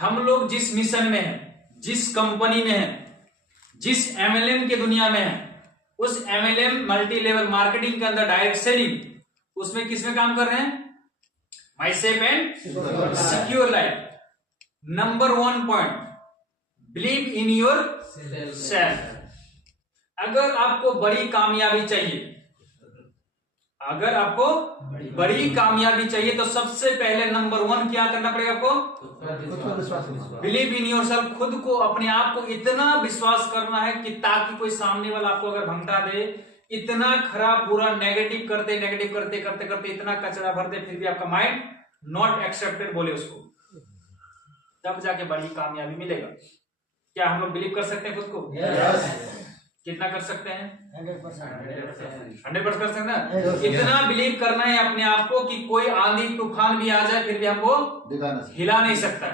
हम लोग जिस मिशन में हैं, जिस कंपनी में हैं, जिस MLM के दुनिया में है, उस MLM मल्टी लेवल मार्केटिंग के अंदर डायरेक्ट सेलिंग, उसमें किसमें काम कर रहे हैं? माई safe and secure life. Number 1 point, believe in your self. अगर आपको बड़ी कामयाबी चाहिए, अगर आपको बड़ी कामयाबी चाहिए तो सबसे पहले नंबर 1 क्या करना पड़ेगा आपको? Believe in your self. खुद को, अपने आप को इतना विश्वास करना है कि ताकि कोई सामने वाला आपको अगर भंगटा दे, इतना खराब बुरा नेगेटिव करते करते इतना कचरा भर दे, फिर भी आपका माइंड नॉट एक्सेप्टेड बोले उसको, तब जाके बड़ी कामयाबी मिलेगा। क्या हम लोग बिलीव कर सकते हैं खुद को? कितना कर सकते हैं? 100% कर सकते हैं ना? इतना बिलीव करना है अपने आप को कि कोई आंधी तूफान भी आ जाए फिर भी हमको हिला नहीं सकता।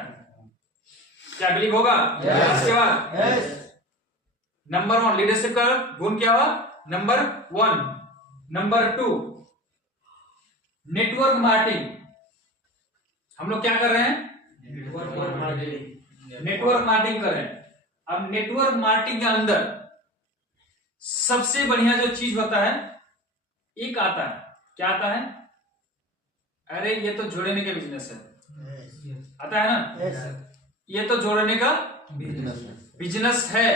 क्या बिलीव होगा? इसके बाद नंबर 1 लीडरशिप का गुण क्या हुआ? नंबर 1। Number 2 network marketing. हम लोग क्या कर रहे हैं? नेटवर्क मार्केटिंग कर रहे हैं। अब नेटवर्क मार्केटिंग के अंदर सबसे बढ़िया जो चीज होता है, एक आता है, क्या आता है? अरे ये तो जोड़ने का बिजनेस है, आता है ना? ये तो जोड़ने का बिजनेस है।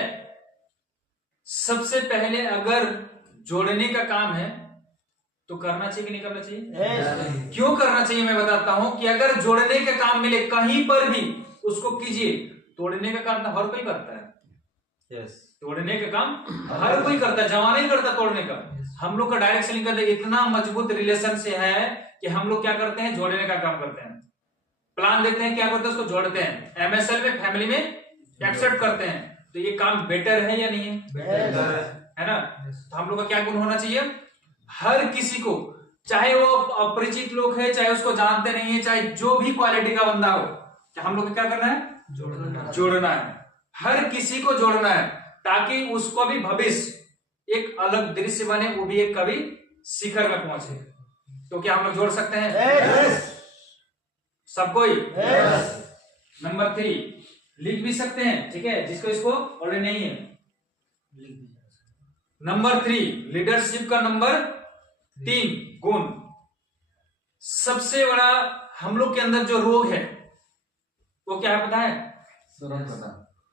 सबसे पहले अगर जोड़ने का काम है तो करना चाहिए कि नहीं करना चाहिए? क्यों करना चाहिए मैं बताता हूं कि अगर जोड़ने का काम मिले कहीं पर भी उसको कीजिए। तोड़ने का काम तो हर कोई करता है। तोड़ने का काम हर कोई करता है, जमा नहीं करता तोड़ने का। हम लोग का डायरेक्ट सेलिंग करते इतना मजबूत रिलेशन से है कि हम लोग क्या करते हैं? जोड़ने का काम करते हैं। प्लान देते हैं, क्या करते हैं? उसको जोड़ते हैं। MSL में, फैमिली में एक्सेप्ट करते हैं। तो ये काम बेटर है या नहीं है ना? तो हम लोग का क्या गुण होना चाहिए? हर किसी को, चाहे वो अपरिचित लोग है, चाहे उसको जानते नहीं है, चाहे जो भी क्वालिटी का बंदा हो, क्या हम लोग को क्या करना है? जोड़ना है। हर किसी को जोड़ना है ताकि उसको भी भविष्य एक अलग दृश्य बने, वो भी एक कभी शिखर में पहुंचे। तो क्या हम लोग जोड़ सकते हैं? सब कोई? नंबर 3 लिख भी सकते हैं, ठीक है, जिसको इसको ऑलरेडी नहीं है। नंबर 3 लीडरशिप का नंबर 3 गुण। सबसे बड़ा हम लोग के अंदर जो रोग है वो क्या है पता है?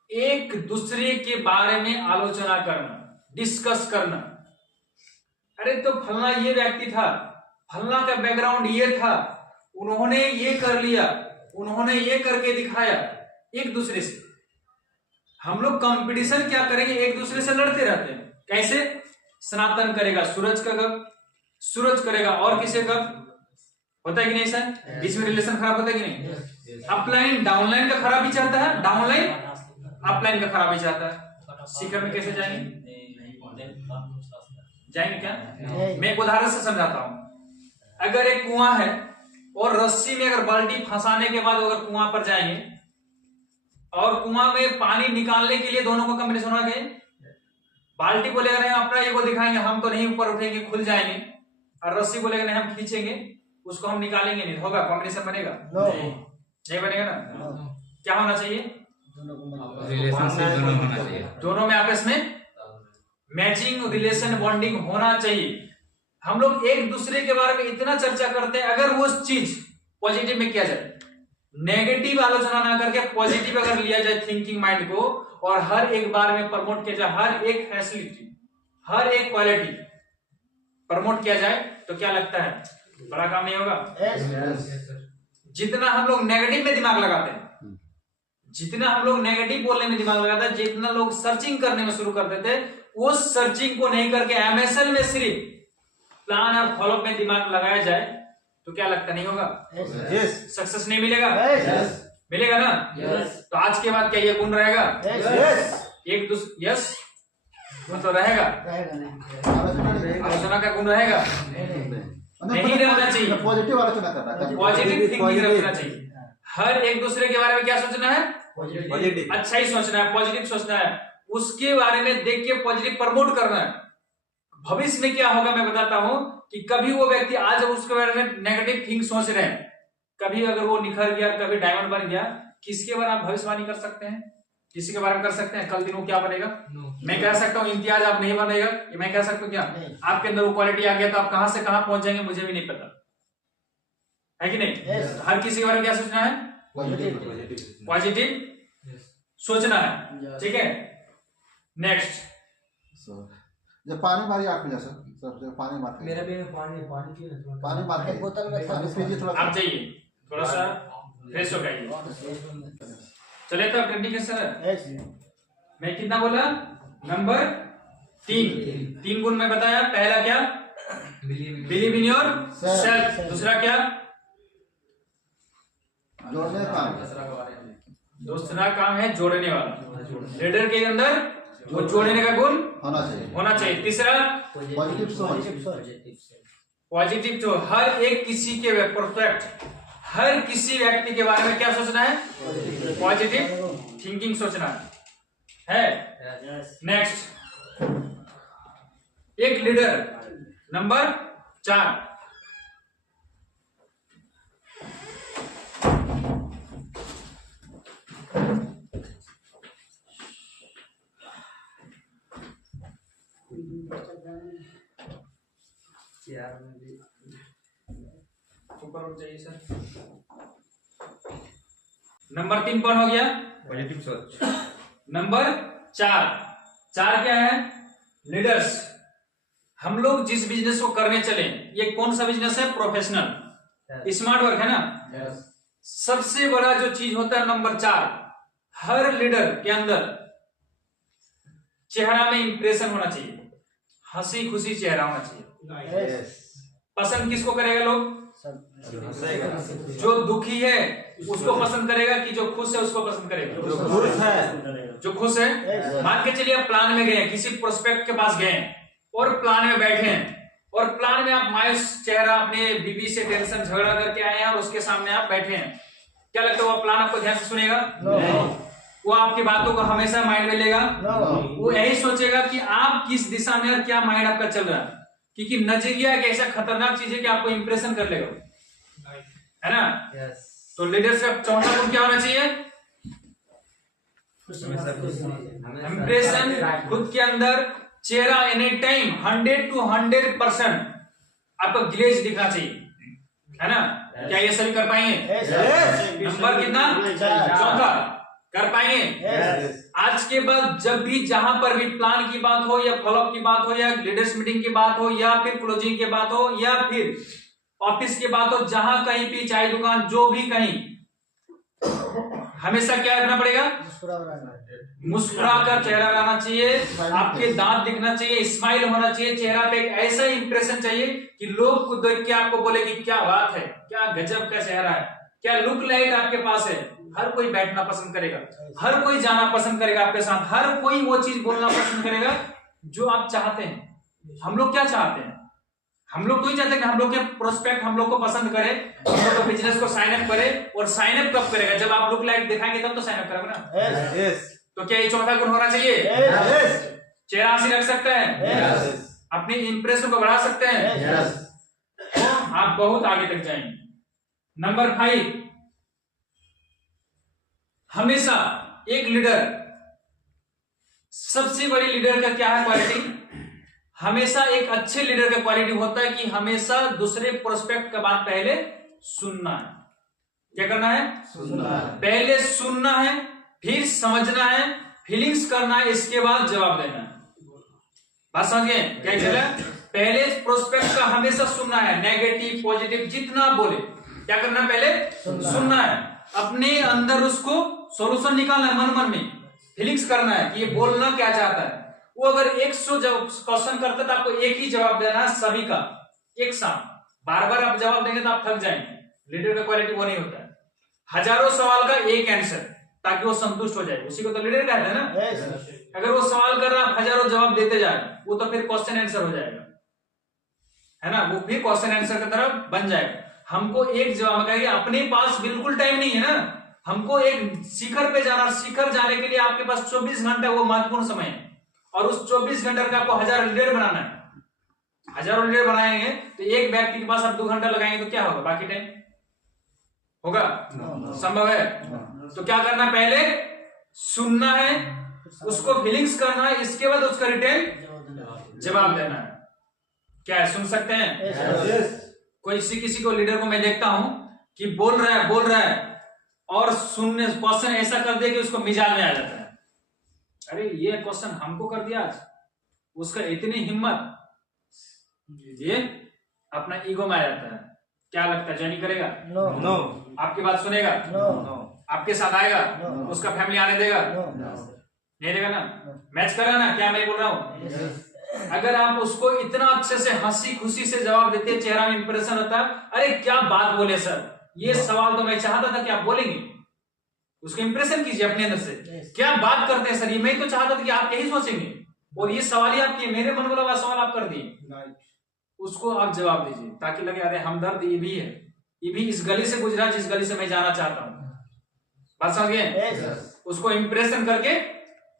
एक दूसरे के बारे में आलोचना करना, डिस्कस करना। अरे तो फलना ये व्यक्ति था, फलना का बैकग्राउंड ये था, उन्होंने ये कर लिया, उन्होंने ये करके दिखाया। एक दूसरे से हम लोग कंपटीशन क्या करेंगे? एक दूसरे से लड़ते रहते हैं। कैसे? सनातन करेगा सूरज का गप, सूरज करेगा और किसे गप, होता है कि नहीं सर? बीच में रिलेशन खराब होता है कि नहीं? अपलाइन डाउनलाइन का खराब ही चाहता है, डाउनलाइन अपलाइन का खराब ही चाहता है। शिखर में कैसे जाएंगे? जाएंगे क्या? मैं एक उदाहरण से समझाता हूं। अगर एक कुआं है और रस्सी में अगर बाल्टी फंसाने के बाद अगर कुआं पर जाएंगे और कुआं में पानी निकालने के लिए दोनों को कॉम्बिनेशन होना चाहिए। बाल्टी बोलेगा नहीं अपना ये को दिखाएंगे, हम तो नहीं ऊपर उठेंगे, खुल जाएंगे, और रस्सी बोलेगा नहीं हम खींचेंगे, उसको हम निकालेंगे नहीं। होगा? कॉम्बिनेशन बनेगा? नहीं बनेगा ना। क्या होना चाहिए? रिलेशनशिप दोनों होना चाहिए, दोनों में आपस में मैचिंग रिलेशन बॉन्डिंग होना चाहिए। हम लोग एक दूसरे के बारे में इतना चर्चा करते हैं, अगर वो चीज पॉजिटिव में किया जाए, नेगेटिव आलोचना ना करके पॉजिटिव अगर लिया जाए थिंकिंग माइंड को, और हर एक बार में प्रमोट किया जाए, हर एक फैसिलिटी, हर एक क्वालिटी प्रमोट किया जाए, तो क्या लगता है बड़ा काम नहीं होगा? जितना हम लोग नेगेटिव में दिमाग लगाते हैं, जितना हम लोग नेगेटिव बोलने में दिमाग लगाते हैं, जितना लोग सर्चिंग करने में शुरू कर देते हैं, उस सर्चिंग को नहीं करके MSL में सिर्फ प्लान और फॉलोअप में दिमाग लगाया जाए तो क्या लगता नहीं होगा? सक्सेस नहीं मिलेगा? मिलेगा ना? तो आज के बाद क्या ये गुण रहेगा? एक दूसरे यस मतलब रहेगा, आलोचना का गुण रहेगा? नहीं रहना चाहिए। पॉजिटिव आलोचना करना, पॉजिटिव थिंकिंग रखना चाहिए। हर एक दूसरे के बारे में क्या सोचना है? पॉजिटिव, अच्छा ही सोचना है, पॉजिटिव सोचना है, उसके बारे में देख के पॉजिटिव प्रमोट करना है। भविष्य में क्या होगा मैं बताता हूं कि कभी वो व्यक्ति आज उसके बारे में नेगेटिव थिंग सोच रहे हैं, कभी अगर वो निखर गया, कभी डायमंड बन गया, किसके बारे में आप भविष्यवाणी कर सकते हैं? किसी के बारे में कर सकते हैं कल दिन वो क्या बनेगा? मैं कह सकता हूँ इम्तियाज आप नहीं बनेगा, ये मैं कह सकता हूँ क्या? आपके अंदर वो क्वालिटी आ गया तो आप कहां से कहां पहुंच जाएंगे मुझे भी नहीं पता, है कि नहीं? हर किसी के बारे में क्या सोचना है? पॉजिटिव सोचना है, ठीक है। नेक्स्ट जब पानी मारिए आप पीजिए सर, जब पानी मार मेरा भी पानी की पानी मार के बोतल में पानी पीजिए थोड़ा। आप जाइए थोड़ा सा फ्रेश हो जाइए। चले तो ट्रेंडिंग सर मैं कितना बोला? नंबर 3 गुण मैं बताया। पहला क्या? Believe in your self. दूसरा क्या? जोड़ने का काम। दूसरा काम है जोड़ने वाला। लीडर के अंदर वो जोड़ने का गुण होना चाहिए। तीसरा पॉजिटिव सोच। पॉजिटिव जो हर एक किसी के परफेक्ट हर किसी व्यक्ति के बारे में क्या सोचना है? पॉजिटिव थिंकिंग सोचना है। नेक्स्ट एक लीडर नंबर 4 ऊपर उठ जाइए सर। नंबर 3 कौन हो गया? पॉजिटिव सोच। नंबर 4 क्या है? लीडर्स। हम लोग जिस बिजनेस को करने चले, ये कौन सा बिजनेस है? प्रोफेशनल स्मार्ट वर्क है ना। सबसे बड़ा जो चीज होता है नंबर 4, हर लीडर के अंदर चेहरा में इंप्रेशन होना चाहिए, हंसी खुशी चेहरा होना चाहिए। पसंद किसको करेगा लोग? जो दुखी है उसको पसंद करेगा कि जो खुश है उसको पसंद करेगा? जो खुश है। मान के चलिए आप प्लान में गए, किसी प्रोस्पेक्ट के पास गए और प्लान में बैठे हैं और प्लान में आप मायूस चेहरा अपने बीवी से टेंशन झगड़ा करके आए हैं और उसके सामने आप बैठे हैं, क्या लगता है वो प्लान आपको ध्यान से सुनेगा? वो आपकी बातों को हमेशा माइंड में लेगा? वो यही सोचेगा कि आप किस दिशा में और क्या माइंड आपका चल रहा है, क्योंकि नजरिया एक ऐसा खतरनाक चीज है कि आपको इंप्रेशन कर लेगा, है ना? तो लीडरशिप चौथा गुण क्या होना चाहिए? इंप्रेशन खुद के अंदर चेहरा एनी टाइम 100 to 100% आपको ग्लेज दिखना चाहिए, है ना? क्या ये सभी कर पाएंगे? नंबर कितना? चौथा कर पाएंगे? आज के बाद जब भी जहां पर भी प्लान की बात हो या फॉलोअप की बात हो या लीडर्स मीटिंग की बात हो या फिर क्लोजिंग की बात हो या फिर ऑफिस की बात हो, जहां कहीं भी चाय दुकान जो भी कहीं, हमेशा क्या रखना पड़ेगा? मुस्कुरा कर चेहरा लाना चाहिए, आपके दांत दिखना चाहिए, स्माइल होना चाहिए चेहरा पे, एक ऐसा इंप्रेशन चाहिए कि लोग को देख के आपको बोले कि क्या बात है, क्या गजब का चेहरा है, क्या लुक लाइट आपके पास है। हर कोई बैठना पसंद करेगा, हर कोई जाना पसंद करेगा आपके साथ, हर कोई वो चीज बोलना पसंद करेगा जो आप चाहते हैं। हम लोग क्या चाहते हैं? हम लोग तो ही चाहते हैं कि हम लोग के प्रोस्पेक्ट हम लोग को पसंद करे, हम लोग के बिजनेस को साइन अप करे। और साइन अप कब करेगा? जब आप लुक लाइट दिखाएंगे तब तो साइन अप करेगा ना। तो क्या ये चौथा गुण होना चाहिए? चेहरा हंसी रख सकते हैं, अपनी इंप्रेशन को बढ़ा सकते हैं, तो आप बहुत आगे तक जाएंगे। नंबर 5, हमेशा एक लीडर, सबसे बड़ी लीडर का क्या है क्वालिटी? हमेशा एक अच्छे लीडर का क्वालिटी होता है कि हमेशा दूसरे प्रोस्पेक्ट का बात पहले सुनना है। क्या करना है? सुनना है। पहले सुनना है, फिर समझना है, फीलिंग्स करना है, इसके बाद जवाब देना है। बात समझ गए? क्या चला? पहले प्रोस्पेक्ट का हमेशा सुनना है, नेगेटिव पॉजिटिव जितना बोले, क्या करना है? पहले सुनना है, अपने अंदर उसको सॉल्यूशन निकालना है, मन में फीलिंग्स करना है कि ये बोलना क्या चाहता है। वो अगर 100 क्वेश्चन करता है तो आपको एक ही जवाब देना है, सभी का एक साथ। बार बार आप जवाब देंगे तो आप थक जाएंगे। लीडर का क्वालिटी वो नहीं होता है, हजारों सवाल का एक आंसर, ताकि वो संतुष्ट हो जाए, उसी को तो लीडर कहते हैं ना। अगर वो सवाल कर रहा है, हजारों जवाब देते जाए, वो तो फिर क्वेश्चन आंसर हो जाएगा, है ना? वो फिर क्वेश्चन आंसर की तरफ बन जाएगा। हमको एक जवाब का, अपने पास बिल्कुल टाइम नहीं है ना, हमको एक शिखर पे जाना, शिखर जाने के लिए आपके पास 24 घंटा वो महत्वपूर्ण समय है, और उस 24 घंटे का आपको 1000 लीडर बनाना है। हजारों लीडर बनाएंगे तो एक व्यक्ति के पास आप 2 घंटा लगाएंगे तो क्या होगा? बाकी टाइम होगा? संभव है? तो क्या करना, पहले सुनना है, उसको फीलिंग्स करना है, इसके बाद उसका रिटर्न जवाब देना है। क्या है, सुन सकते हैं? कोई किसी को लीडर को मैं देखता हूं कि बोल रहा है और सुनने क्वेश्चन ऐसा कर दे कि उसको मिजाज में आ जाता है, अरे ये क्वेश्चन हमको कर दिया आज, उसका इतनी हिम्मत, ये अपना ईगो में आ जाता है। क्या लगता है, ज्वाइन करेगा? नो। आपकी बात सुनेगा? आपके साथ आएगा? उसका फैमिली आने देगा? नहीं देगा ना? मैच कर रहा ना, क्या मैं बोल रहा हूँ? अगर आप उसको इतना अच्छे से हंसी खुशी से जवाब देते, चेहरा में इंप्रेशन होता, अरे क्या बात बोले सर, ये सवाल तो मैं चाहता था कि आप बोलेंगे, उसको इंप्रेशन कीजिए अपने अंदर से, क्या बात करते हैं सर, ये मैं तो चाहता था कि आप यही सोचेंगे, और ये सवाल ही आपके मेरे मन वाला सवाल आप कर दिए, उसको आप जवाब दीजिए ताकि लगे अरे हमदर्द ये भी है, ये भी इस गली से गुजरा जिस गली से मैं जाना चाहता हूँ। बात समझ गए? उसको इंप्रेशन करके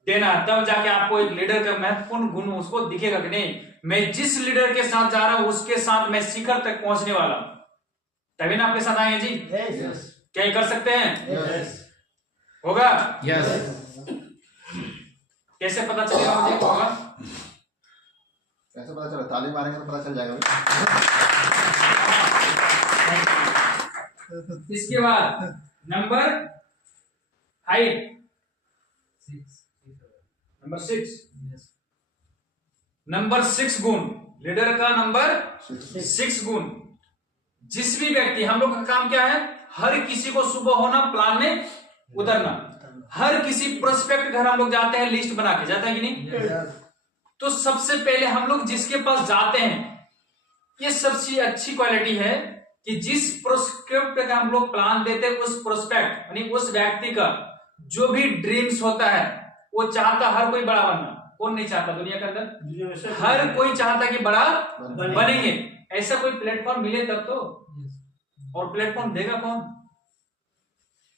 देना, तब जाके आपको एक लीडर का महत्वपूर्ण गुण उसको दिखेगा कि नहीं, मैं जिस लीडर के साथ जा रहा हूं उसके साथ मैं शिखर तक पहुंचने वाला हूं, तभी ना आपके साथ आएंगे जी। क्या ये कर सकते हैं? होगा? कैसे पता चलेगा मुझे? होगा कैसे पता चला? ताली मारेंगे तो पता चल जाएगा। इसके बाद नंबर 5, नंबर 6 गुण, लीडर का नंबर 6 गुण। जिस भी व्यक्ति, हम लोग का काम क्या है, हर किसी को सुबह होना, प्लान में उतरना, हर किसी प्रोस्पेक्ट घर हम लोग जाते हैं लिस्ट बना के, जाता है कि नहीं? तो सबसे पहले हम लोग जिसके पास जाते हैं, ये सबसे अच्छी क्वालिटी है कि जिस प्रोस्पेक्ट का हम लोग प्लान देते हैं, उस प्रोस्पेक्ट यानी उस व्यक्ति का जो भी ड्रीम्स होता है, वो चाहता हर कोई बड़ा बनना। कौन नहीं चाहता दुनिया के अंदर? हर कोई चाहता कि बड़ा बनेंगे। ऐसा कोई प्लेटफॉर्म मिले तब तो, और प्लेटफॉर्म देगा कौन?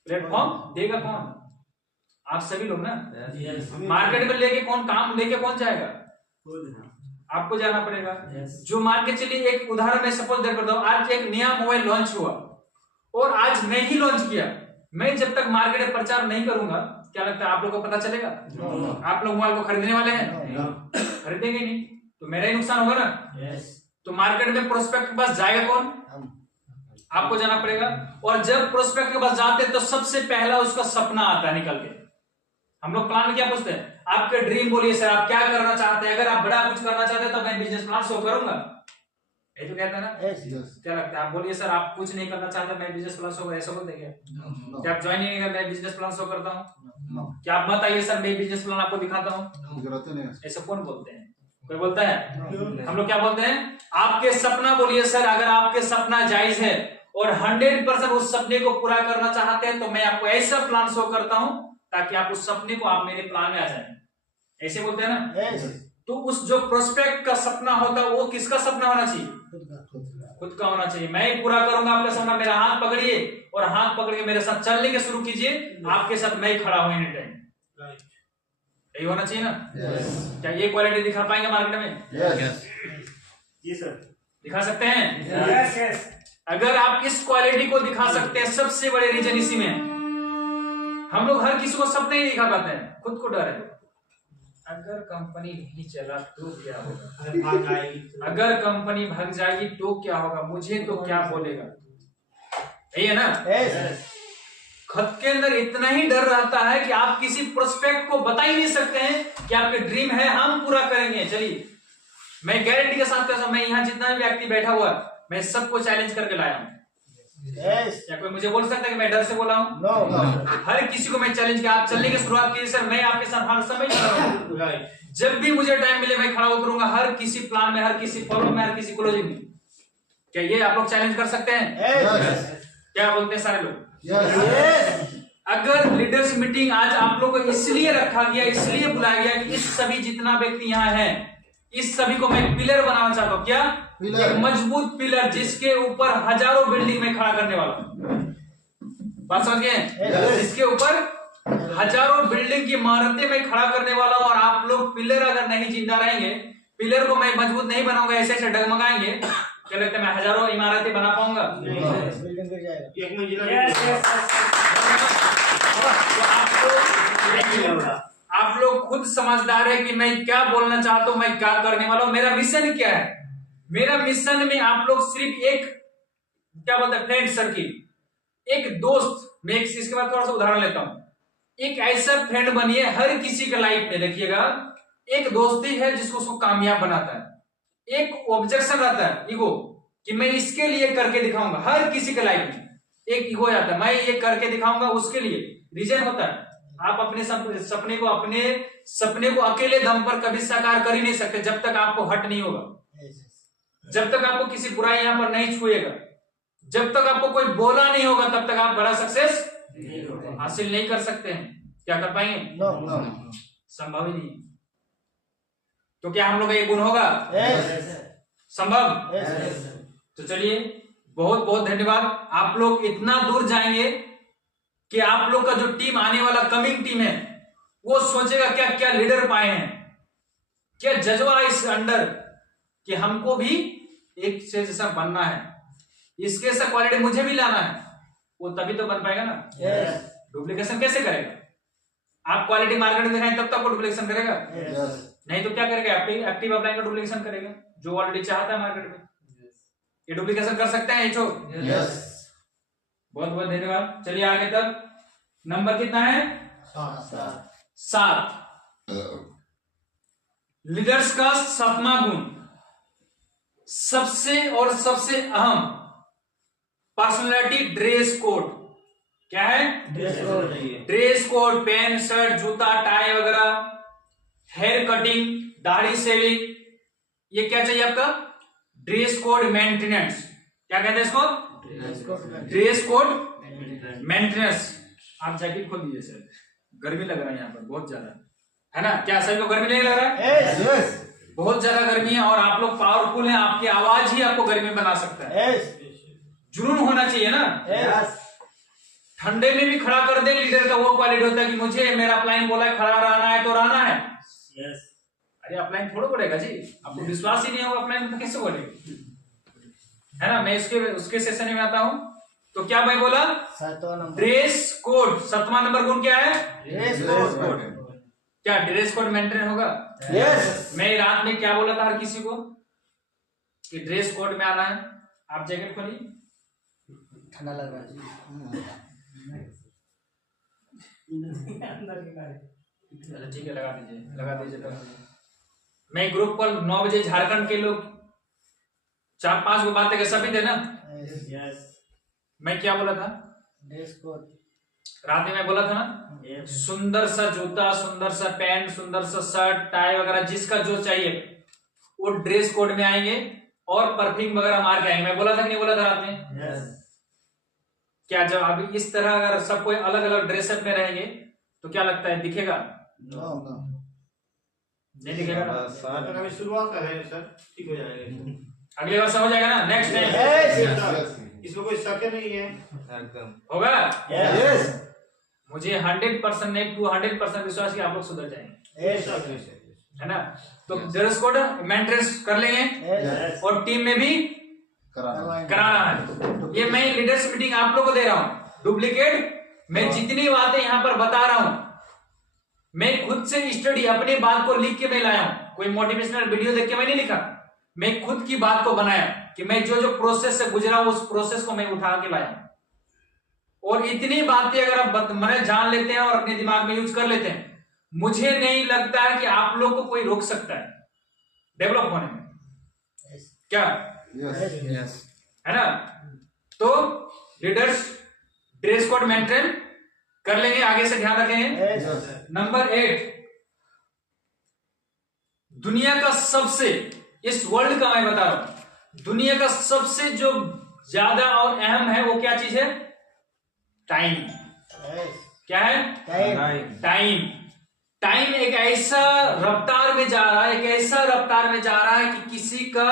प्लेटफॉर्म देगा कौन? आप सभी लोग ना। मार्केट में लेके कौन, काम लेके कौन जाएगा? आपको जाना पड़ेगा। जो मान के चलिए, एक उदाहरण मैं सपोज दे करता हूं, आज एक नया मोबाइल लॉन्च हुआ और आज मैं ही लॉन्च किया, मैं जब तक मार्केट में प्रचार नहीं करूंगा, क्या लगता है आप लोगों को पता चलेगा? आप लोग मोबाइल को खरीदने वाले हैं? खरीदेंगे नहीं, तो मेरा ही नुकसान होगा ना। तो मार्केट में प्रोस्पेक्ट के पास जाएगा कौन? आपको जाना पड़ेगा। और जब प्रोस्पेक्ट के पास जाते हैं तो सबसे पहला उसका सपना आता है निकल के। हम लोग प्लान में क्या पूछते हैं? आपके ड्रीम बोलिए सर, आप क्या करना चाहते हैं? अगर आप बड़ा कुछ करना चाहते हैं तो मैं बिजनेस प्लान शो करूंगा, ये तो कहता है ना। क्या लगता है? आप बोलिए सर, आप कुछ नहीं करना चाहते, मैं बिजनेस प्लान शो, ऐसा बोलते क्या? क्या आप ज्वाइन नहीं, मैं बिजनेस प्लान शो करता हूँ? क्या आप बताइए सर, मैं बिजनेस प्लान आपको दिखाता हूँ? जरूरत नहीं है। ऐसा कौन बोलते हैं? कोई बोलता है? हम लोग क्या बोलते हैं? आपके सपना बोलिए सर, अगर आपके सपना जायज है और 100% उस सपने को पूरा करना चाहते हैं तो मैं आपको ऐसा प्लान शो करता हूं ताकि आप उस सपने को, आप मेरे प्लान में आ जाए। ऐसे बोलते हैं ना। तो उस जो प्रोस्पेक्ट का सपना होता है वो किसका सपना होना चाहिए? खुद का होना चाहिए। मैं पूरा करूंगा आपका सपना, मेरा हाथ पकड़िए और हाथ पकड़ के मेरे साथ चलने के शुरू कीजिए, आपके साथ मैं खड़ा हूं एनी टाइम। यही होना चाहिए ना। क्या ये क्वालिटी दिखा पाएंगे मार्केट में? जी सर, दिखा सकते हैं। अगर आप इस क्वालिटी को दिखा सकते हैं, सबसे बड़े रीजन इसी में है। हम लोग हर किसी को सपने ही दिखा पाते हैं, खुद को डर है। अगर कंपनी नहीं चला तो क्या होगा? अगर कंपनी भाग जाएगी तो क्या होगा? मुझे तो क्या बोलेगा? यही है ना। खुद के अंदर इतना ही डर रहता है कि आप किसी प्रोस्पेक्ट को बता ही नहीं सकते हैं कि आपके ड्रीम है, हम पूरा करेंगे। चलिए, मैं गारंटी के साथ कहता हूं, मैं यहाँ जितना भी व्यक्ति बैठा हुआ मैं सबको चैलेंज करके लाया हूं। क्या कोई मुझे बोल सकता है कि मैं डर से बोला हूं? हर किसी को मैं चैलेंज किया। आप चलने की शुरुआत कीजिए सर, मैं आपके साथ हर समय खड़ा रहूंगा। जब भी मुझे टाइम मिले मैं खड़ा उतरूंगा, हर किसी प्लान में, हर किसी फॉलो में, हर किसी क्लोजिंग में। क्या ये आप लोग चैलेंज कर सकते हैं? क्या बोलते हैं सारे लोग? अगर लीडर्स मीटिंग आज आप लोग को इसलिए रखा गया, इसलिए बुलाया गया कि इस सभी जितना व्यक्ति यहाँ है, इस सभी को मैं पिलर बनाना चाहता हूँ। क्या? एक मजबूत पिलर जिसके ऊपर हजारों बिल्डिंग में खड़ा करने वाला। बात समझ गए? जिसके ऊपर हजारों बिल्डिंग की इमारतें मैं खड़ा करने वाला हूं। और आप लोग पिलर अगर नहीं जिंदा रहेंगे, पिलर को मैं मजबूत नहीं बनाऊंगा, ऐसे ऐसे डगमगाएंगे, क्या लगता है मैं हजारों इमारतें बना पाऊंगा? तो आप लोग खुद समझदार है कि मैं क्या बोलना चाहता हूं, मैं क्या करने वाला हूं, मेरा मिशन क्या है। मेरा मिशन में आप लोग सिर्फ एक क्या बोलते हैं फ्रेंड सर्किल, एक दोस्त। मैं एक इसके बाद थोड़ा सा उदाहरण लेता हूं। एक ऐसा फ्रेंड बनिए हर किसी के लाइफ में। देखिएगा, एक दोस्ती है जिसको उसको कामयाब बनाता है। एक ऑब्जेक्शन रहता है ईगो, कि मैं इसके लिए करके दिखाऊंगा। हर किसी के लाइफ में एक ईगो आता है, मैं ये करके दिखाऊंगा, उसके लिए रीजन होता है। आप अपने सपने को अकेले दम पर कभी साकार कर ही नहीं सकते जब तक आपको हट नहीं होगा, जब तक आपको किसी बुराई यहां पर नहीं छुएगा, जब तक आपको कोई बोला नहीं होगा, तब तक आप बड़ा सक्सेस हासिल नहीं कर सकते हैं। क्या कर पाएंगे? संभव ही नहीं। तो क्या हम लोग का ये गुण होगा? संभव? तो चलिए, बहुत बहुत धन्यवाद। आप लोग इतना दूर जाएंगे कि आप लोग का जो टीम आने वाला कमिंग टीम है वो सोचेगा क्या क्या लीडर पाए हैं, क्या जज्बा इस अंडर कि हमको भी एक से जैसा बनना है, इसके जैसा क्वालिटी मुझे भी लाना है। वो तभी तो बन पाएगा ना। डुप्लीकेशन कैसे करेगा? आप क्वालिटी मार्केट में दिखाएं तब तक वो डुप्लीकेशन करेगा। नहीं तो क्या करेगा? एक्टिव अपलाइन का डुप्लीकेशन करेगा, जो ऑलरेडी चाहता है मार्केट में। ये डुप्लीकेशन कर सकते हैं एचओ? बहुत बहुत धन्यवाद। चलिए आगे तक। नंबर कितना है? 7। लीडर्स का 7वां गुण, सबसे अहम पर्सनालिटी ड्रेस कोड। क्या है? ड्रेस कोड, पैंट शर्ट जूता टाई वगैरह, हेयर कटिंग, दाढ़ी शेविंग, ये क्या चाहिए आपका? Dress code maintenance. क्या कहते हैं इसको? Dress code maintenance. आप जैकेट खोल दीजिए सर, गर्मी लग रहा है यहाँ पर बहुत ज्यादा, है ना? क्या सभी को गर्मी नहीं लग रहा है? बहुत ज्यादा गर्मी है और आप लोग पावरफुल हैं, आपकी आवाज ही आपको गर्मी बना सकता है। जुनून होना चाहिए ना। ठंडे में भी खड़ा कर दे लीडर का वो क्वालिटी होता है कि मुझे मेरा अपलाइन बोला है खड़ा रहना है तो रहना है। अरे अपलाइन थोड़ा बोलेगा जी, आपको विश्वास ही नहीं होगा अपलाइन तो कैसे बोलेगा, है ना? मैं उसके सेशन में आता हूं तो क्या भाई बोला? Dress code. 7वां नंबर गुण क्या है? Dress code. क्या ड्रेस कोड मेंटेन होगा? मैं रात में क्या बोला था हर किसी को कि ड्रेस कोड में आना है। आप जैकेट खोलिए, ठंडा लग रहा है। ठीक है, लगा दीजिए। मैं ग्रुप पर 9 बजे झारखंड के लोग 4-5 को बातें सभी थे ना। मैं क्या बोला था? Dress code. रात में मैं बोला था ना, सुंदर सा जूता, सुंदर सा पैंट, सुंदर सा शर्ट टाई वगैरह, जिसका जो चाहिए वो ड्रेस कोड में आएंगे और परफ्यूम वगैरह मार के आएंगे। मैं बोला था कि नहीं बोला था रात में? क्या जब अभी इस तरह अगर सब कोई अलग अलग ड्रेसअप में रहेंगे तो क्या लगता है दिखेगा? नहीं दिखेगा ना। शुरुआत कर रहे हैं सर, ठीक हो जाएगा। अगली बार समझ जाएगा ना, नेक्स्ट टाइम इसमें कोई शक नहीं है। होगा। मुझे 100% नहीं 200% विश्वास कि आप लोग सुधर जाएंगे, है ना? तो ड्रेस कोड मेंटेनेंस कर लेंगे और टीम में भी कराना है। ये मैं लीडर्स मीटिंग आप लोग को दे रहा हूं। डुप्लीकेट मैं जितनी बातें यहां पर बता रहा हूं, मैं खुद से स्टडी अपनी बात को लिख के मैं लाया हूं। कोई मोटिवेशनल वीडियो देख के मैं नहीं लिखा, मैं खुद की बात को बनाया कि मैं जो जो प्रोसेस से गुजरा उस प्रोसेस को मैं उठा के लाया। और इतनी बातें अगर आप मैंने जान लेते हैं और अपने दिमाग में यूज कर लेते हैं, मुझे नहीं लगता है कि आप लोग को कोई रोक सकता है डेवलप होने में। क्या है ना? तो लीडर्स ड्रेस कोड मेंटेन कर लेंगे, आगे से ध्यान रखेंगे। नंबर 8, दुनिया का सबसे, इस वर्ल्ड का मैं बता रहा हूं, दुनिया का सबसे जो ज्यादा और अहम है वो क्या चीज है? टाइम। क्या है? टाइम एक ऐसा रफ्तार में जा रहा है, कि किसी का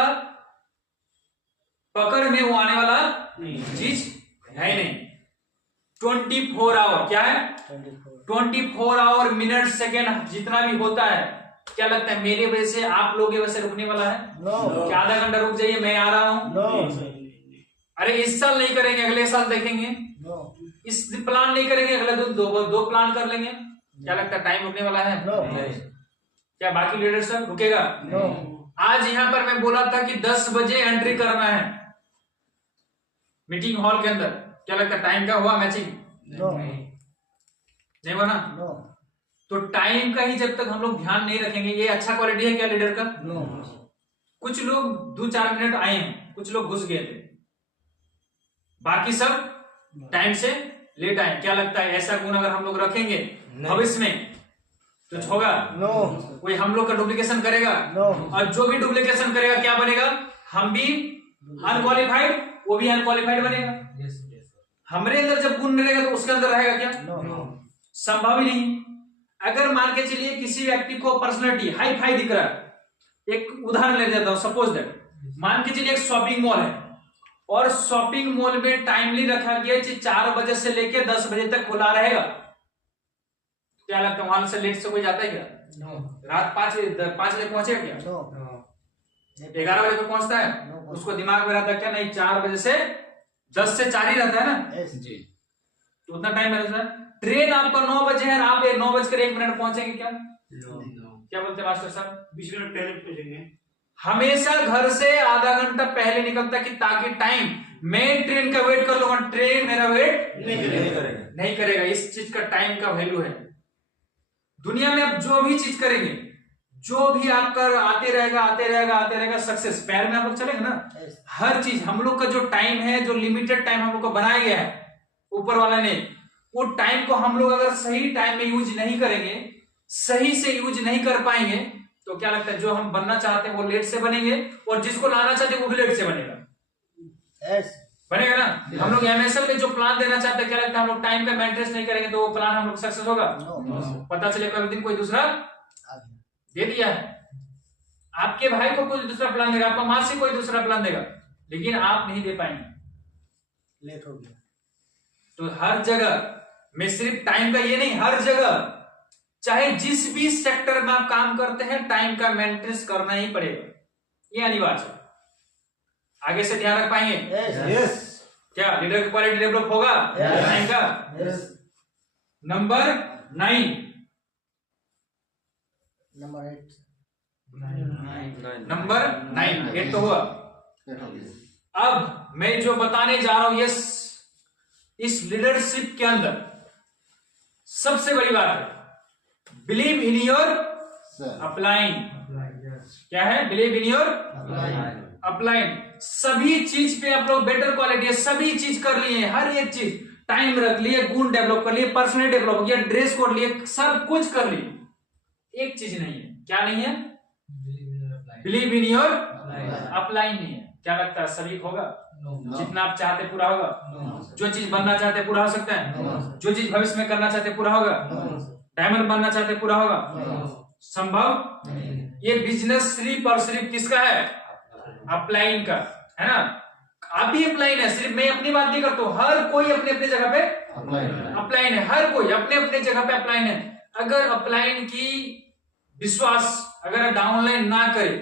पकड़ में वो आने वाला चीज है नहीं। 24 आवर। क्या है? 24 आवर, मिनट, सेकेंड जितना भी होता है, क्या लगता है मेरे वजह से आप लोगों की वजह से रुकने वाला है? क्या आधा घंटा रुक जाइए मैं आ रहा हूं? अरे इस साल नहीं करेंगे, अगले साल देखेंगे। इस प्लान नहीं करेंगे, अगले दो प्लान कर लेंगे, क्या लगता है टाइम रुकने वाला है? क्या बाकी लीडर सब रुकेगा? आज यहाँ पर मैं बोला था कि 10 बजे एंट्री करना है मीटिंग हॉल के अंदर, क्या लगता है टाइम का हुआ मैचिंग? नहीं हुआ ना? तो टाइम का ही जब तक हम लोग ध्यान नहीं रखेंगे, ये अच्छा क्वालिटी है क्या लीडर का? कुछ लोग 2-4 मिनट आए हैं, कुछ लोग घुस गए थे, बाकी सब टाइम से लेट आए। क्या लगता है ऐसा गुण अगर हम लोग रखेंगे भविष्य में तो होगा? कोई हम लोग का डुप्लीकेशन करेगा? और जो भी डुप्लीकेशन करेगा क्या बनेगा? हम भी अनक्वालिफाइड, वो भी अनक्वालिफाइड बनेगा। हमारे अंदर जब गुण नहीं रहेगा तो उसके अंदर रहेगा क्या? संभव ही नहीं। अगर मान के चलिए किसी व्यक्ति को पर्सनालिटी हाई फाई दिख रहा है, एक उदाहरण ले देता हूं, सपोज दैट मान के चलिए एक शॉपिंग मॉल है और शॉपिंग मॉल में टाइमली रखा गया 4 बजे से लेकर 10 बजे तक खुला रहेगा, क्या लगता है वहां से लेट से कोई जाता है क्या? रात 5 बजे पहुंचेगा क्या? 11 बजे पे पहुंचता है, उसको दिमाग में रहता है क्या नहीं 4 बजे से 10 से 4 ही रहता है ना जी, तो उतना टाइम रहता है। ट्रेन आपका 9 बजे है, आप 9:01 पहुंचेंगे क्या? क्या बोलते हैं मास्टर साहब? 20 मिनट पहले पहुंचेंगे। हमेशा घर से आधा घंटा पहले निकलता कि ताकि टाइम मैं ट्रेन का वेट कर लूंगा, ट्रेन मेरा वेट नहीं करेगा। इस चीज का टाइम का वैल्यू है। दुनिया में आप जो भी चीज करेंगे, जो भी आपका आते रहेगा सक्सेस पैर में आप लोग चलेंगे ना। हर चीज हम लोग का जो टाइम है, जो लिमिटेड टाइम हम लोग को बनाया गया है ऊपर वाला ने, वो टाइम को हम लोग अगर सही टाइम में यूज नहीं करेंगे, सही से यूज नहीं कर पाएंगे, तो क्या लगता है जो हम बनना चाहते हैं वो लेट से बनेंगे और जिसको लाना चाहते हैं वो भी लेट से बनेगा। बनेगा ना? हम लोग एमएसएल में जो प्लान देना चाहते हैं, क्या लगता है हम लोग टाइम का मेंटेनेंस नहीं करेंगे तो वो प्लान हम लोग सक्सेस होगा? पता चले कभी दिन कोई दूसरा दे दिया है, आपके भाई को कोई दूसरा प्लान देगा, आपका माँ से कोई दूसरा प्लान देगा, लेकिन आप नहीं दे पाएंगे, लेट हो गया। तो हर जगह में सिर्फ टाइम का ये नहीं, हर जगह चाहे जिस भी सेक्टर में आप काम करते हैं टाइम का मेंटेनेंस करना ही पड़ेगा, ये अनिवार्य है। आगे से ध्यान रख पाएंगे? क्या लीडर की क्वालिटी डेवलप होगा टाइम का? नंबर 9 8 तो हुआ। अब मैं जो बताने जा रहा हूं, ये इस लीडरशिप के अंदर सबसे बड़ी बात है, बिलीव इन योर अपलाइन। क्या है? Believe in your upline. सभी चीज पे आप लोग बेटर क्वालिटी है, सभी चीज कर लिए, हर एक चीज टाइम रख लिए, गुण डेवलप कर लिए, पर्सनैलिटी डेवलप किया, ड्रेस कोड लिए, सब कुछ कर लिए, एक चीज नहीं है। क्या नहीं है? बिलीव इन योर अपलाइन नहीं है। क्या लगता है सभी होगा? जितना आप चाहते पूरा होगा? जो चीज बनना चाहते पूरा हो सकता है? जो चीज भविष्य में करना चाहते पूरा होगा? डायमंड बनना चाहते पूरा होगा? संभव? ये बिजनेस सिर्फ और सिर्फ किसका है? अपलाइन का है ना। आप भी अपलाइन है, सिर्फ मैं अपनी बात नहीं करता हूं, हर कोई अपने अपने जगह पे अपलाइन है, हर कोई अपने अपने जगह पे अपलाइन है। अगर अपलाइन की विश्वास अगर डाउनलाइन ना करे,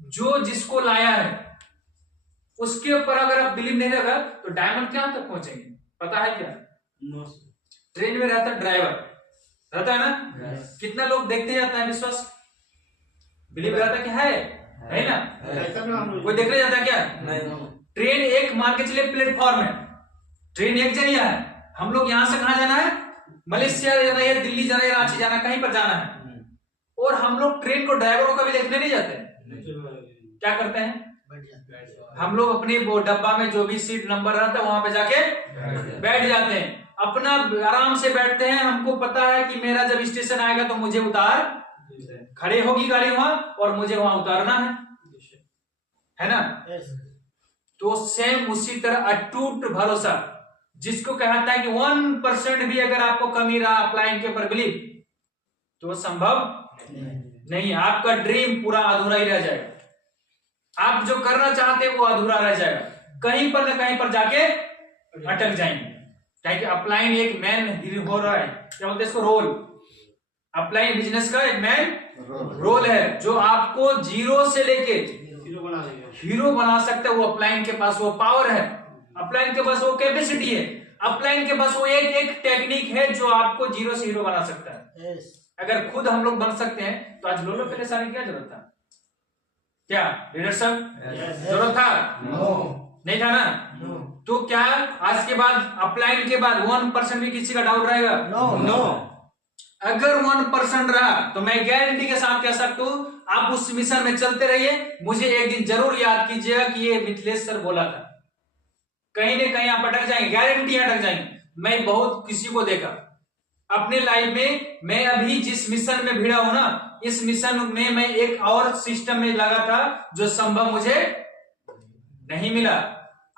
जो जिसको लाया है उसके ऊपर अगर आप बिलीव नहीं रखा तो डायमंड कहां तक पहुंचेंगे? पता है क्या? ट्रेन में रहता ड्राइवर रहता है ना, कितना लोग देखते जाता है, विश्वास बिलीव रहता कि है ना, कोई देखने जाता है क्या? ट्रेन एक मान के चलिए प्लेटफॉर्म है, ट्रेन एक जगह है, हम लोग यहां से कहां जाना है? मलेशिया जाना है, दिल्ली जाना है, रांची जाना है, कहीं पर जाना है, और हम लोग ट्रेन को ड्राइवरों का भी देखने नहीं जाते। क्या करते हैं हम लोग? अपनी वो डब्बा में जो भी सीट नंबर रहता है वहां पे जाके बैठ जाते हैं, अपना आराम से बैठते हैं। हमको पता है कि मेरा जब स्टेशन आएगा तो मुझे खड़े होगी गाड़ी वहां और मुझे वहां उतारना है ना। तो सेम उसी तरह अटूट भरोसा, जिसको कहता है कि 1% भी अगर आपको कमी रहा अपलाइन के ऊपर बिलीव, तो संभव नहीं, आपका ड्रीम पूरा अधूरा ही रह जाएगा। आप जो करना चाहते हैं वो अधूरा रह जाएगा, कहीं पर ना कहीं पर जाके अटक जाएंगे। क्योंकि अपलाइन एक मैन हो रहा है, क्या बोलते हैं इसको? रोल। अपलाइन बिजनेस का एक मैन रोल है, जो आपको जीरो से लेके हीरो बना सकता है। वो अपलाइन के पास वो पावर है, अपलाइन के पास वो कैपेसिटी है। अपलाइन के बस वो एक टेक्निक है जो आपको जीरो से हीरो बना सकता है। यस अगर खुद हम लोग बन सकते हैं तो आज लोलो पहले सारी क्या जरूरत था? क्या लीडरशिप जरूरत था? नहीं था ना? तो क्या आज के बाद अपलाइन के बाद 1% भी किसी का डाउट रहेगा? नो अगर 1% रहा तो मैं गारंटी के साथ कह सकता हूं आप उस मिशन में चलते रहिए। मुझे एक दिन जरूर याद कीजिएगा कि ये मिथिलेश सर बोला था। कहीं ना कहीं आप अटक जाएंगे, गारंटी अटक जाएंगे। मैं बहुत किसी को देखा अपने लाइफ में। मैं अभी जिस मिशन में भिड़ा हूं ना, इस मिशन में मैं एक और सिस्टम में लगा था जो संभव मुझे नहीं मिला।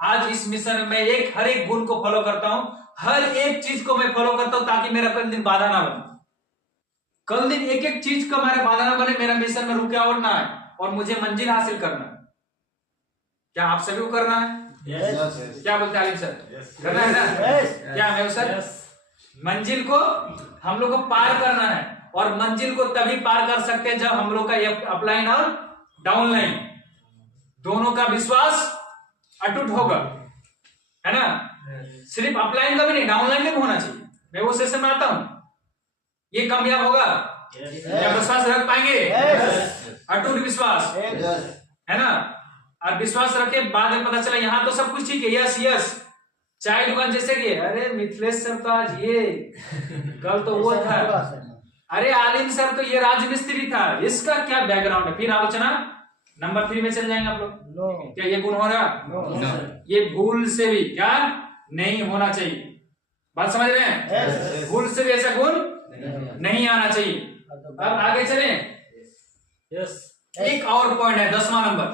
आज इस मिशन में मैं हर एक गुण को फॉलो करता हूं, हर एक चीज को मैं फॉलो करता हूं ताकि मेरा कल दिन बाधा ना बने। कल दिन एक एक चीज का हमारा बाधा ना बने, मेरा मिशन में रुके और ना है और मुझे मंजिल हासिल करना है। क्या आप सभी को करना है? यस क्या बोलते हैं आलिम सर? करना है ना? क्या है सर? मंजिल को हम लोग को पार करना है और मंजिल को तभी पार कर सकते हैं जब हम लोग का अपलाइन और डाउनलाइन दोनों का विश्वास अटूट होगा, है ना? सिर्फ अपलाइन का भी नहीं, डाउनलाइन का भी होना चाहिए। मैं वो सेशन में आता हूं, ये कामयाब होगा? क्या विश्वास रख पाएंगे? अटूट विश्वास, है ना? और विश्वास रखे, बाद में पता चला यहाँ तो सब कुछ ठीक है, यस यस। चाय दुकान जैसे कि अरे मिथिलेश सर तो आज ये, कल तो वो था, अरे आलिम सर तो ये राजमिस्त्री था, इसका क्या बैकग्राउंड है? फिर आलोचना नंबर 3 में चल जाएंगे आप लोग। क्या ये गुण हो रहा? ये भूल से भी क्या नहीं होना चाहिए। बात समझ रहे हैं? भूल से भी ऐसा गुण नहीं आना चाहिए। अब आगे चले। एक और पॉइंट है 10वां नंबर,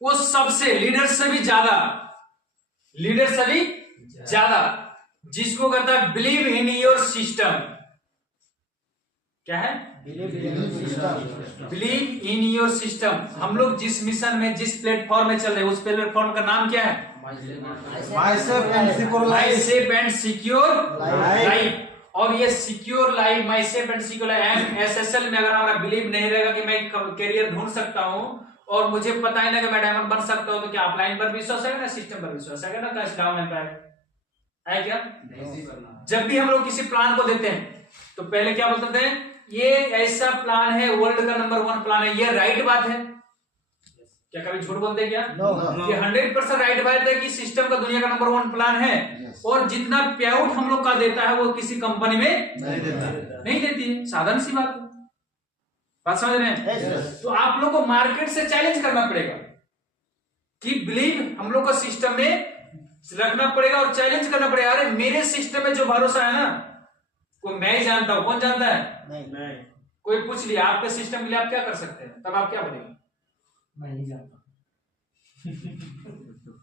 वो सबसे लीडर से भी ज्यादा जिसको कहता है बिलीव इन योर सिस्टम। क्या है? Believe in your system. हम लोग जिस मिशन में, जिस प्लेटफॉर्म में चल रहे हैं, उस प्लेटफॉर्म का नाम क्या है? My safe and secure life. और ये secure life, my safe and secure life, SSL में अगर हमारा बिलीव नहीं रहेगा कि मैं कैरियर ढूंढ सकता हूं और मुझे पता ही ना कि मैं डायमंड बन सकता हूं, तो क्या अपलाइन पर विश्वास है ना, सिस्टम पर विश्वास है ना, कैश डाउन है क्या? जब भी हम लोग किसी प्लान को देते हैं तो पहले क्या बोलते थे? ये ऐसा प्लान है, वर्ल्ड का नंबर 1 प्लान है। ये राइट बात है क्या? कभी झूठ बोलते हैं क्या? ये 100% राइट बात है कि सिस्टम का दुनिया का नंबर 1 प्लान है। और जितना पे आउट हम लोग का देता है वो किसी कंपनी में नहीं देती है। साधारण सी बात समझ रहे हैं? तो आप लोग को मार्केट से चैलेंज करना पड़ेगा कि बिलीव हम लोग को सिस्टम में रखना पड़ेगा और चैलेंज करना पड़ेगा। अरे मेरे सिस्टम में जो भरोसा है ना, वो मैं ही जानता हूं। कौन जानता है? नहीं। कोई पूछ लिया आपके सिस्टम के लिए, आप क्या कर सकते हैं? तब आप क्या बोलेंगे? मैं नहीं जानता।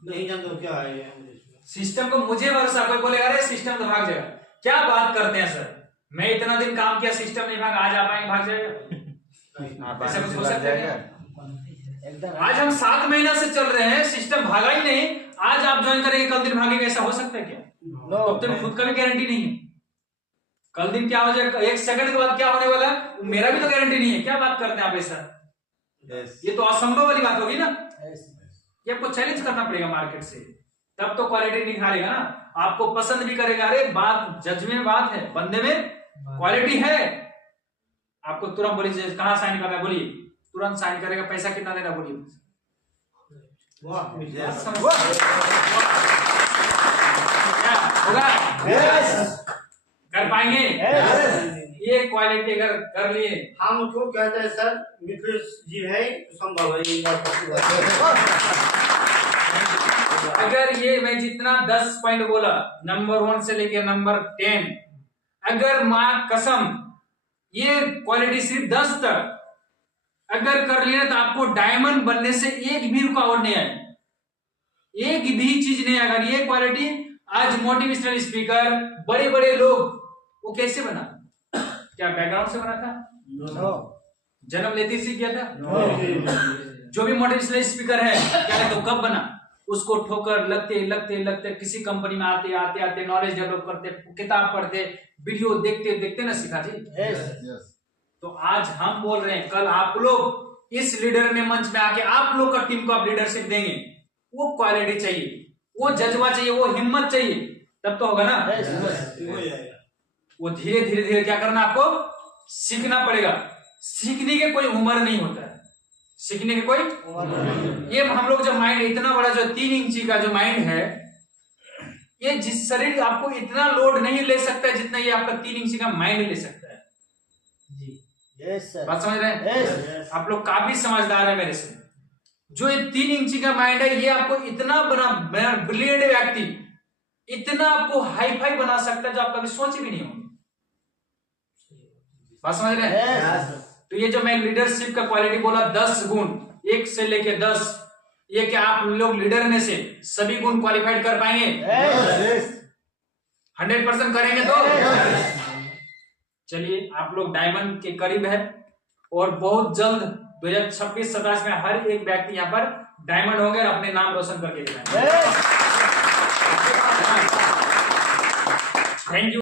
नहीं जानते क्या है सिस्टम को मुझे भरोसा। कोई बोलेगा अरे सिस्टम तो भाग जाएगा। क्या बात करते हैं सर, मैं इतना दिन काम किया, सिस्टम नहीं भागा, आज आप आएंगे भाग जाएगा? ऐसा कुछ हो सकता है? आज हम 7 महीना से चल रहे हैं, सिस्टम भागा ही नहीं, आज आप ज्वाइन करेंगे कल दिन भागेगा, ऐसा हो सकता है क्या? तो खुद का भी गारंटी नहीं है। कल दिन क्या हो जाएगा, 1 सेकंड के बाद क्या होने वाला है, मेरा भी तो गारंटी नहीं है। क्या बात करते हैं आप ऐसा? ये तो असंभव वाली बात होगी ना। ये आपको चैलेंज करना पड़ेगा मार्केट से, तब तो क्वालिटी निखारेगा ना, आपको पसंद भी करेगा। अरे बात जज में बात है, बंदे में क्वालिटी है। आपको तुरंत बोलिए कहां साइन करना है, बोलिए तुरंत साइन करेगा। पैसा कितना देना बोलिए। क्या होगा? कर पाएंगे? ये क्वालिटी अगर कर लिए, हम उसको कहते हैं सर मिथिलेश जी है तो संभव है। अगर ये मैं जितना 10 पॉइंट बोला, नंबर 1 से लेकर नंबर 10, अगर मां कसम ये क्वालिटी सिर्फ 10 तक अगर कर लिया तो आपको डायमंड बनने से एक भी रुकावट नहीं आएगी, एक भी चीज नहीं। अगर ये क्वालिटी आज मोटिवेशनल स्पीकर, बड़े बड़े लोग, वो कैसे बना? क्या बैकग्राउंड से बना था? जन्म लेते ही सीख गया था? जो भी मोटिवेशनल स्पीकर है क्या तो कब बना? उसको ठोकर लगते लगते लगते किसी कंपनी में आते आते आते नॉलेज डेवलप करते, किताब पढ़ते, वीडियो देखते देखते ना सीखा जी। तो आज हम बोल रहे हैं, कल आप लोग इस लीडर में मंच में आके आप लोग का टीम को आप लीडरशिप देंगे। वो क्वालिटी चाहिए, वो जज्बा चाहिए, वो हिम्मत चाहिए। तब तो होगा ना। वो धीरे धीरे धीरे क्या करना, आपको सीखना पड़ेगा। सीखने के कोई उम्र नहीं होता है, सीखने के कोई ये हम लोग जो माइंड इतना बड़ा जो 3 इंची का जो माइंड है, ये जिस शरीर आपको इतना लोड नहीं ले सकता है जितना ये आपका 3 इंची का माइंड ले सकता है। Yes sir. बात समझ रहे हैं? यस। आप लोग काफी समझदार है मेरे से। जो ये 3 इंची का माइंड है, ये आपको इतना बना ब्रिलियंट व्यक्ति, इतना आपको हाई फाई बना सकता है जो आप कभी सोच भी नहीं होंगे। बात समझ रहे हैं? यस। तो ये जो मैं लीडरशिप का क्वालिटी बोला 10 गुण, 1 से लेके 10, ये क्या आप लोग लीडर में से सभी गुण क्वालिफाइड कर पाएंगे? 100% करेंगे तो चलिए, आप लोग डायमंड के करीब है और बहुत जल्द 2026-27 में हर एक व्यक्ति यहाँ पर डायमंड होंगे और अपने नाम रोशन करके दिखाएंगे। Thank you.